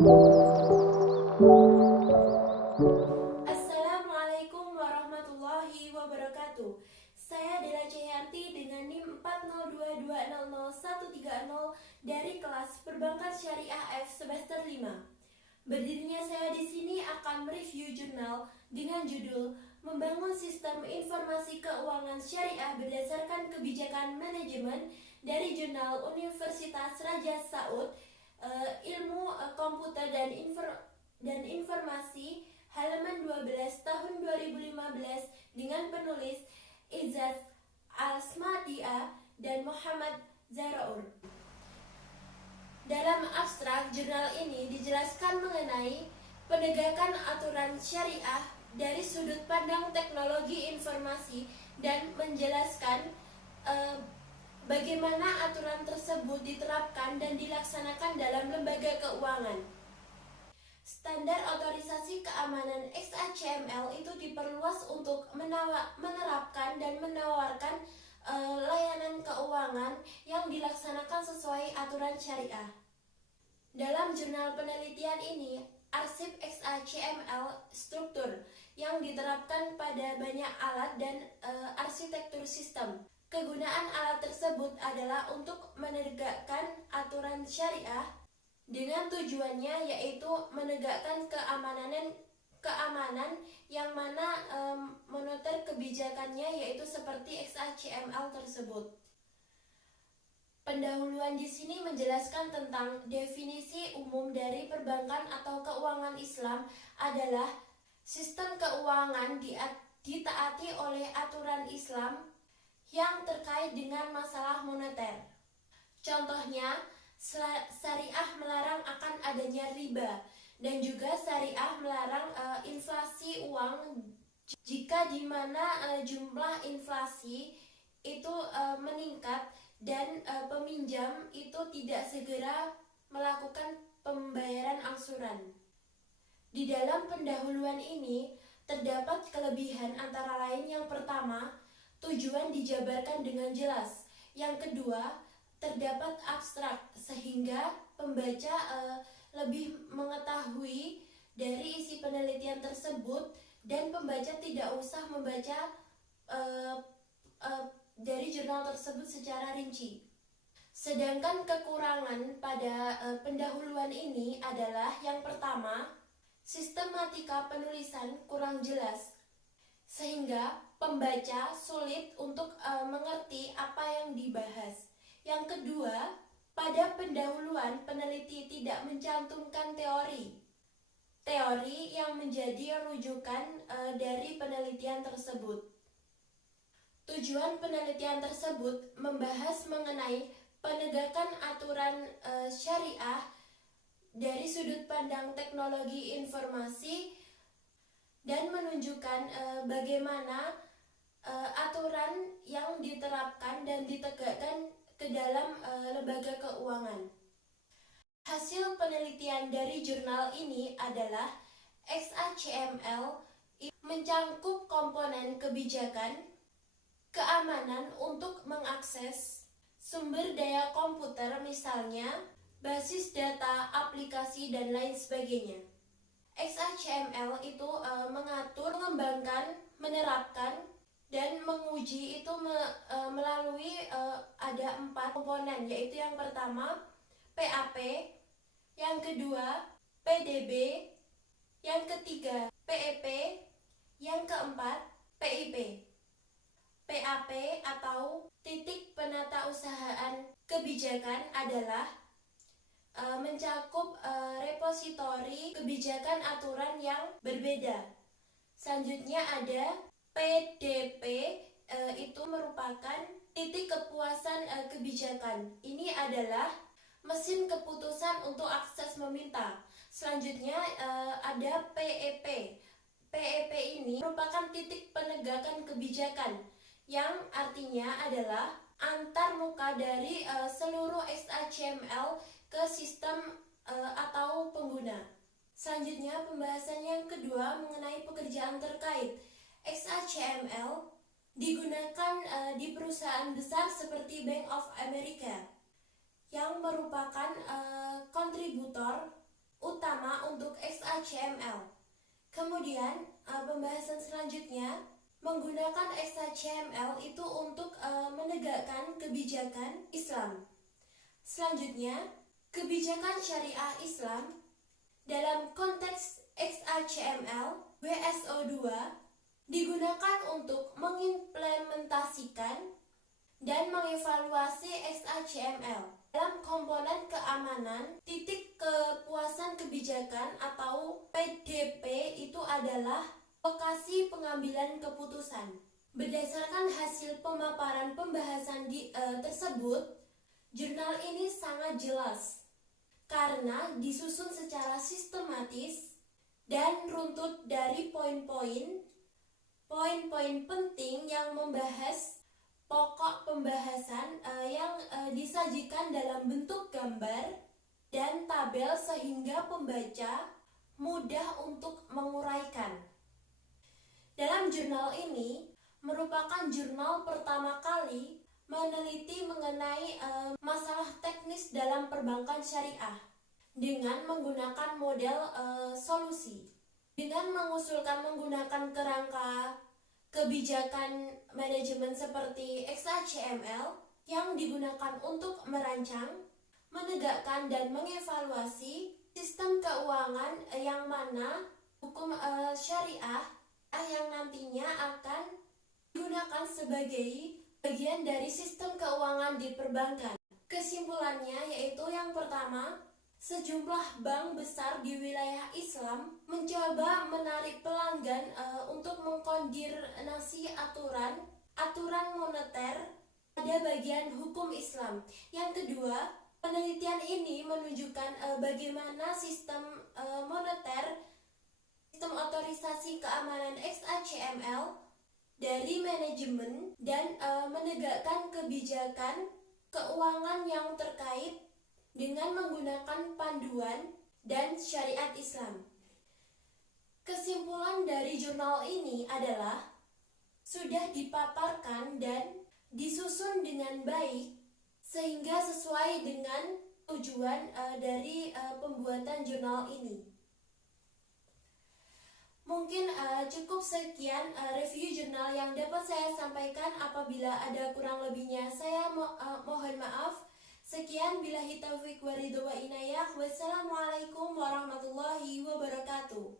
Assalamualaikum warahmatullahi wabarakatuh. Saya Dela Cahyanti dengan NIM 402200130 dari kelas Perbankan Syariah F semester 5. Berdirinya saya di sini akan mereview jurnal dengan judul Membangun Sistem Informasi Keuangan Syariah Berdasarkan Kebijakan Manajemen dari Jurnal Universitas Raja Saud, Ilmu Komputer dan Informasi, halaman 12 tahun 2015 dengan penulis Izzat Al-Smadia dan Muhammad Zaraur. Dalam abstrak jurnal ini dijelaskan mengenai penegakan aturan syariah dari sudut pandang teknologi informasi dan menjelaskan bagaimana aturan tersebut diterapkan dan dilaksanakan dalam lembaga keuangan. Standar otorisasi keamanan XHTML itu diperluas untuk menerapkan dan menawarkan layanan keuangan yang dilaksanakan sesuai aturan syariah. Dalam jurnal penelitian ini, arsip XHTML struktur yang diterapkan pada banyak alat dan arsitektur sistem. Kegunaan alat tersebut adalah untuk menegakkan aturan syariah dengan tujuannya yaitu menegakkan keamanan yang mana moneter kebijakannya yaitu seperti XHTML tersebut. Pendahuluan di sini menjelaskan tentang definisi umum dari perbankan atau keuangan Islam adalah sistem keuangan ditaati oleh aturan Islam yang terkait dengan masalah moneter. Contohnya, syariah melarang akan adanya riba dan juga syariah melarang inflasi uang jika di mana jumlah inflasi itu meningkat dan peminjam itu tidak segera melakukan pembayaran angsuran. Di dalam pendahuluan ini terdapat kelebihan antara lain yang pertama, tujuan dijabarkan dengan jelas. Yang kedua, terdapat abstrak sehingga pembaca lebih mengetahui dari isi penelitian tersebut dan pembaca tidak usah membaca dari jurnal tersebut secara rinci. Sedangkan kekurangan pada pendahuluan ini adalah yang pertama, sistematika penulisan kurang jelas sehingga pembaca sulit untuk mengerti apa yang dibahas. Yang kedua, pada pendahuluan peneliti tidak mencantumkan teori yang menjadi rujukan dari penelitian tersebut. Tujuan penelitian tersebut membahas mengenai penegakan aturan syariah dari sudut pandang teknologi informasi dan menunjukkan bagaimana aturan yang diterapkan dan ditegakkan ke dalam lembaga keuangan. Hasil penelitian dari jurnal ini adalah XHTML mencangkup komponen kebijakan, keamanan untuk mengakses sumber daya komputer misalnya basis data, aplikasi, dan lain sebagainya. XHTML itu mengatur, mengembangkan, menerapkan, dan menguji itu melalui ada 4 komponen, yaitu yang pertama PAP, yang kedua PDB, yang ketiga PEP, yang keempat PIP. PAP atau titik penatausahaan kebijakan adalah mencakup repositori kebijakan aturan yang berbeda. Selanjutnya ada PDP, itu merupakan titik kepuasan kebijakan. Ini adalah mesin keputusan untuk akses meminta. Selanjutnya ada PEP. PEP ini merupakan titik penegakan kebijakan yang artinya adalah antar muka dari seluruh XHTML ke sistem atau pengguna. Selanjutnya pembahasan yang kedua mengenai pekerjaan terkait. XHTML digunakan di perusahaan besar seperti Bank of America yang merupakan kontributor utama untuk XHTML. Kemudian pembahasan selanjutnya menggunakan XHTML itu untuk menegakkan kebijakan Islam. Selanjutnya, kebijakan syariah Islam dalam konteks XHTML WSO2 digunakan untuk mengimplementasikan dan mengevaluasi XHTML dalam komponen keamanan. Titik kepuasan kebijakan atau PDP itu adalah lokasi pengambilan keputusan. Berdasarkan hasil pemaparan pembahasan tersebut, jurnal ini sangat jelas karena disusun secara sistematis dan runtut dari poin-poin penting yang membahas pokok pembahasan yang disajikan dalam bentuk gambar dan tabel sehingga pembaca mudah untuk menguraikan. Dalam jurnal ini merupakan jurnal pertama kali meneliti mengenai masalah teknis dalam perbankan syariah dengan menggunakan model solusi. Dengan mengusulkan menggunakan kerangka kebijakan manajemen seperti XHTML yang digunakan untuk merancang, menegakkan dan mengevaluasi sistem keuangan yang mana hukum syariah yang nantinya akan digunakan sebagai bagian dari sistem keuangan di perbankan. Kesimpulannya yaitu yang pertama, sejumlah bank besar di wilayah Islam mencoba menarik pelanggan untuk mengkoordinasi aturan moneter pada bagian hukum Islam. Yang kedua, penelitian ini menunjukkan bagaimana sistem moneter, sistem otorisasi keamanan XHTML dari manajemen dan menegakkan kebijakan keuangan yang terkait dengan menggunakan panduan dan syariat Islam. Kesimpulan dari jurnal ini adalah sudah dipaparkan dan disusun dengan baik sehingga sesuai dengan tujuan dari pembuatan jurnal ini. Mungkin cukup sekian review jurnal yang dapat saya sampaikan. Apabila ada kurang lebihnya saya mohon maaf. Sekian, billahi taufiq wa ridho wa inayah. Wassalamualaikum warahmatullahi wabarakatuh.